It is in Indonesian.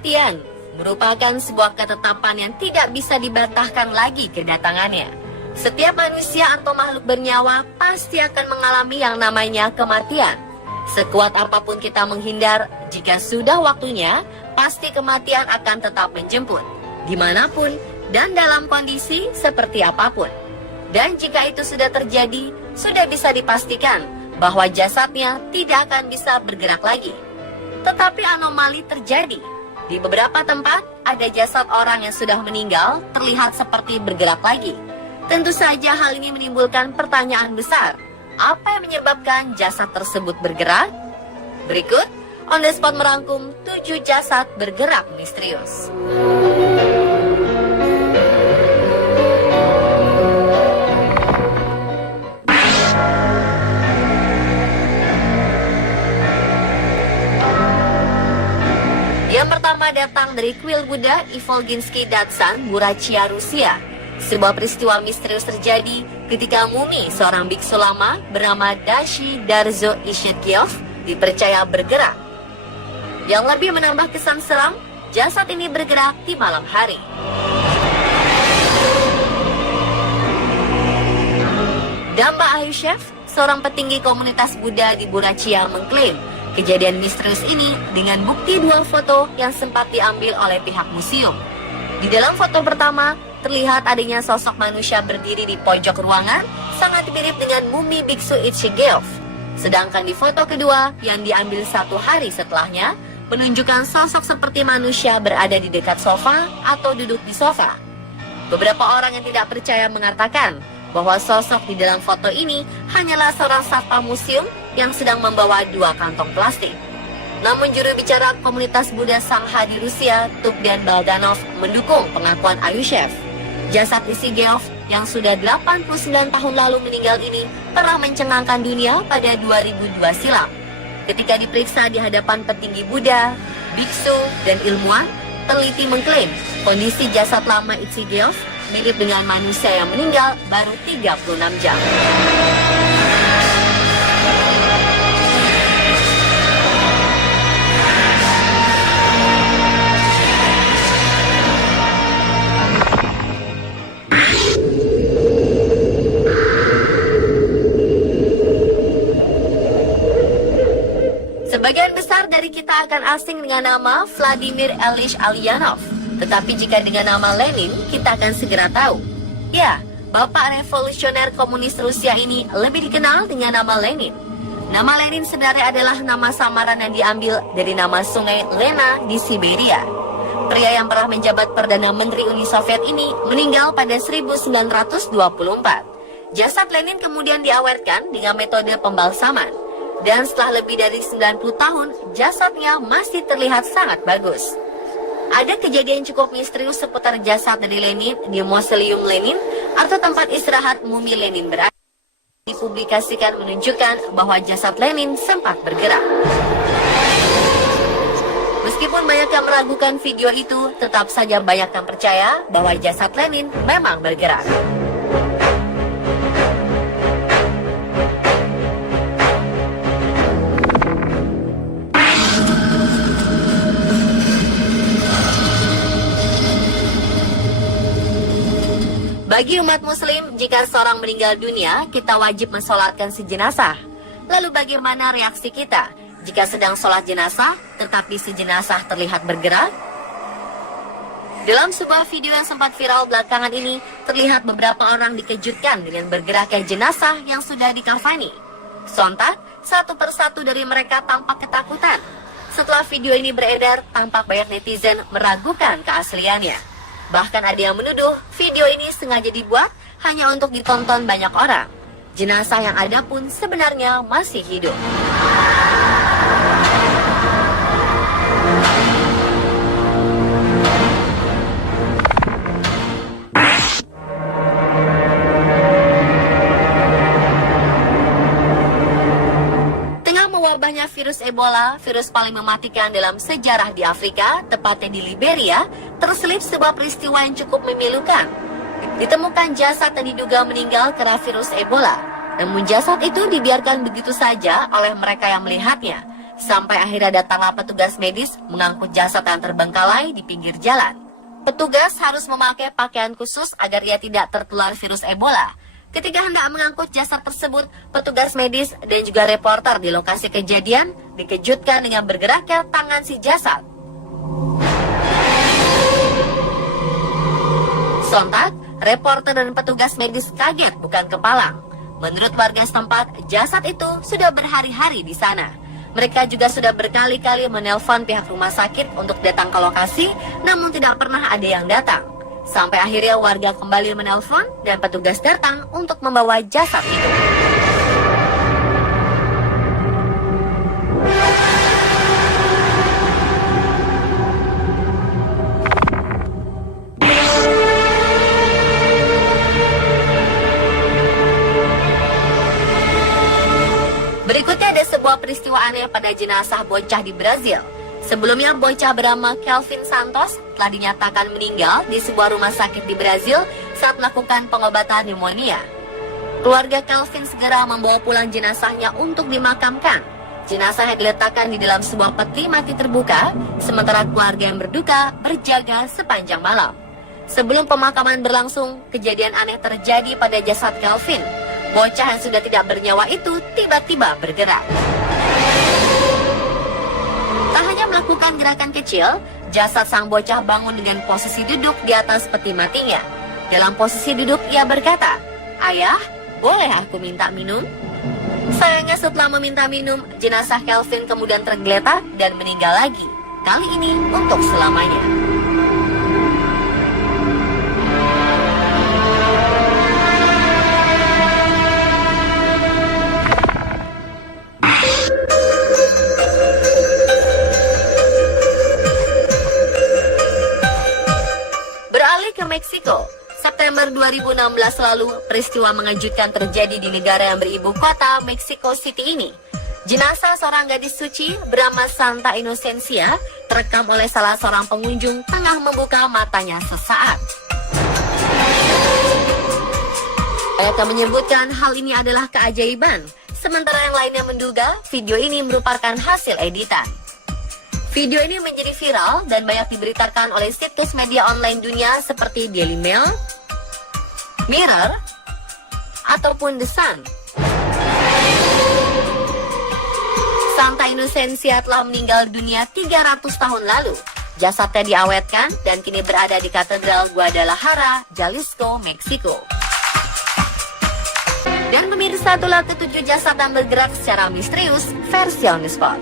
Kematian merupakan sebuah ketetapan yang tidak bisa dibantahkan lagi kedatangannya. Setiap manusia atau makhluk bernyawa pasti akan mengalami yang namanya kematian. Sekuat apapun kita menghindar, jika sudah waktunya, pasti kematian akan tetap menjemput, dimanapun dan dalam kondisi seperti apapun. Dan jika itu sudah terjadi, sudah bisa dipastikan bahwa jasadnya tidak akan bisa bergerak lagi. Tetapi anomali terjadi. Di beberapa tempat, ada jasad orang yang sudah meninggal terlihat seperti bergerak lagi. Tentu saja hal ini menimbulkan pertanyaan besar. Apa yang menyebabkan jasad tersebut bergerak? Berikut, On The Spot merangkum 7 jasad bergerak misterius. Yang pertama datang dari kuil Buddha Ivolginsky Datsan, Burachia, Rusia. Sebuah peristiwa misterius terjadi ketika mumi seorang biksu lama bernama Dashi Darzo Ishetkiov dipercaya bergerak. Yang lebih menambah kesan seram, jasad ini bergerak di malam hari. Damba Ayushev, seorang petinggi komunitas Buddha di Burachia, mengklaim kejadian misterius ini dengan bukti 2 foto yang sempat diambil oleh pihak museum. Di dalam foto pertama, terlihat adanya sosok manusia berdiri di pojok ruangan, sangat mirip dengan mumi biksu Ichigeov. Sedangkan di foto kedua, yang diambil 1 hari setelahnya, menunjukkan sosok seperti manusia berada di dekat sofa atau duduk di sofa. Beberapa orang yang tidak percaya mengatakan bahwa sosok di dalam foto ini hanyalah seorang satpam museum yang sedang membawa 2 kantong plastik. Namun juru bicara komunitas Buddha Sangha di Rusia, Tugdan Baldanov, mendukung pengakuan Ayushev. Jasad Ishigeov yang sudah 89 tahun lalu meninggal ini pernah mencengangkan dunia pada 2002 silam. Ketika diperiksa di hadapan petinggi Buddha, biksu, dan ilmuwan, teliti mengklaim kondisi jasad lama Ishigeov mirip dengan manusia yang meninggal baru 36 jam. Sebagian besar dari kita akan asing dengan nama Vladimir Ilyich Ulyanov. Tetapi jika dengan nama Lenin, kita akan segera tahu. Ya, Bapak Revolusioner Komunis Rusia ini lebih dikenal dengan nama Lenin. Nama Lenin sebenarnya adalah nama samaran yang diambil dari nama sungai Lena di Siberia. Pria yang pernah menjabat Perdana Menteri Uni Soviet ini meninggal pada 1924. Jasad Lenin kemudian diawetkan dengan metode pembalsaman. Dan setelah lebih dari 90 tahun, jasadnya masih terlihat sangat bagus. Ada kejadian cukup misterius seputar jasad dari Lenin di Mausoleum Lenin atau tempat istirahat mumi Lenin berada. Dipublikasikan menunjukkan bahwa jasad Lenin sempat bergerak. Meskipun banyak yang meragukan video itu, tetap saja banyak yang percaya bahwa jasad Lenin memang bergerak. Bagi umat muslim, jika seorang meninggal dunia, kita wajib mensolatkan si jenazah. Lalu bagaimana reaksi kita jika sedang sholat jenazah, tetapi si jenazah terlihat bergerak? Dalam sebuah video yang sempat viral belakangan ini, terlihat beberapa orang dikejutkan dengan bergeraknya jenazah yang sudah dikafani. Sontak, satu persatu dari mereka tampak ketakutan. Setelah video ini beredar, tampak banyak netizen meragukan keasliannya. Bahkan ada yang menuduh video ini sengaja dibuat hanya untuk ditonton banyak orang. Jenazah yang ada pun sebenarnya masih hidup. Wabahnya virus Ebola, virus paling mematikan dalam sejarah di Afrika, tepatnya di Liberia, terselip sebuah peristiwa yang cukup memilukan. Ditemukan jasad yang diduga meninggal karena virus Ebola. Namun jasad itu dibiarkan begitu saja oleh mereka yang melihatnya. Sampai akhirnya datanglah petugas medis mengangkut jasad yang terbengkalai di pinggir jalan. Petugas harus memakai pakaian khusus agar ia tidak tertular virus Ebola. Ketika hendak mengangkut jasad tersebut, petugas medis dan juga reporter di lokasi kejadian dikejutkan dengan bergeraknya tangan si jasad. Sontak, reporter dan petugas medis kaget bukan kepalang. Menurut warga setempat, jasad itu sudah berhari-hari di sana. Mereka juga sudah berkali-kali menelpon pihak rumah sakit untuk datang ke lokasi, namun tidak pernah ada yang datang. Sampai akhirnya warga kembali menelpon dan petugas datang untuk membawa jasad itu. Berikutnya ada sebuah peristiwa aneh pada jenazah bocah di Brazil. Sebelumnya bocah bernama Kelvin Santos telah dinyatakan meninggal di sebuah rumah sakit di Brazil saat melakukan pengobatan pneumonia. Keluarga Kelvin segera membawa pulang jenazahnya untuk dimakamkan. Jenazahnya diletakkan di dalam sebuah peti mati terbuka, sementara keluarga yang berduka berjaga sepanjang malam. Sebelum pemakaman berlangsung, kejadian aneh terjadi pada jasad Kelvin. Bocah yang sudah tidak bernyawa itu tiba-tiba bergerak. Tak hanya melakukan gerakan kecil, jasad sang bocah bangun dengan posisi duduk di atas peti matinya. Dalam posisi duduk, ia berkata, "Ayah, boleh aku minta minum?" Sayangnya setelah meminta minum, jenazah Kelvin kemudian tergeletak dan meninggal lagi. Kali ini untuk selamanya. Meksiko. September 2016 lalu, peristiwa mengejutkan terjadi di negara yang beribu kota Mexico City ini. Jenazah seorang gadis suci bernama Santa Inocencia terekam oleh salah seorang pengunjung tengah membuka matanya sesaat. Mereka menyebutkan hal ini adalah keajaiban, sementara yang lainnya menduga video ini merupakan hasil editan. Video ini menjadi viral dan banyak diberitakan oleh situs media online dunia seperti Daily Mail, Mirror, ataupun The Sun. Santa Inocencia telah meninggal dunia 300 tahun lalu. Jasadnya diawetkan dan kini berada di Katedral Guadalajara, Jalisco, Meksiko. Dan pemirsa, itulah ketujuh jasad yang bergerak secara misterius versi On The Spot.